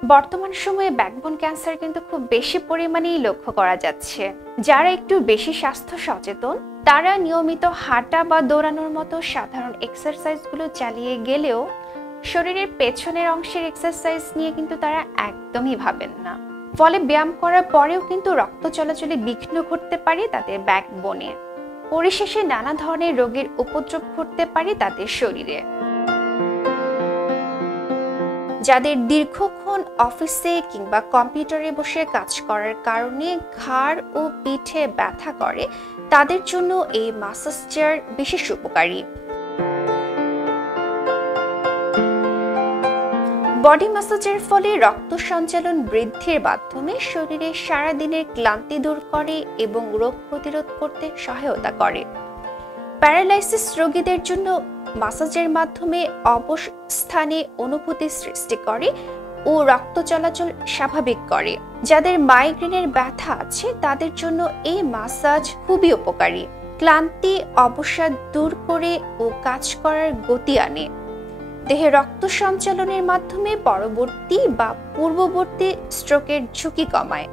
বর্তমান সময়ে backbone cancer কিন্তু খুব বেশি পরিমাণেই লক্ষ্য করা যাচ্ছে। যারা একটু বেশি স্বাস্থ্য সচেতন তারা নিয়মিত হাঁটা বা দৌড়ানোর মতো সাধারণ এক্সারসাইজগুলো চালিয়ে গেলেও শরীরের পেছনের অংশের এক্সারসাইজ নিয়ে কিন্তু তারা একদমই ভাবেন না। ফলে ব্যায়াম করার পরেও কিন্তু রক্ত চলাচলে বিঘ্ন ঘটতে পারে তাদের ব্যাকবোনে। পরিশেষে নানা ধরনের রোগের উপদ্রব ঘটতে পারে তাদের শরীরে। যাদের দীর্ঘক্ষণ অফিসে কিংবা কম্পিউটারে বসে কাজ করার কারণে ঘাড় ও পিঠে ব্যথা করে তাদের জন্য এই ম্যাসাজ চেয়ার বিশেষ উপকারী। বডি ম্যাসাজের ফলে রক্ত সঞ্চালন বৃদ্ধির মাধ্যমে শরীরে সারাদিনের ক্লান্তি দূর করে এবং রোগ প্রতিরোধ করতে সহায়তা করে। প্যারালাইসিস রোগীদের জন্য ম্যাসাজের মাধ্যমে অবস্থানে অনুভূতি সৃষ্টি করে ও রক্ত চলাচল স্বাভাবিক করে। যাদের মাইগ্রেনের ব্যথা আছে তাদের জন্য এই ম্যাসাজ খুবই উপকারী। ক্লান্তি অবসাদ দূর করে ও কাজ করার গতি আনে। দেহে রক্ত সঞ্চালনের মাধ্যমে পরবর্তী বা পূর্ববর্তী স্ট্রোকের ঝুঁকি কমায়।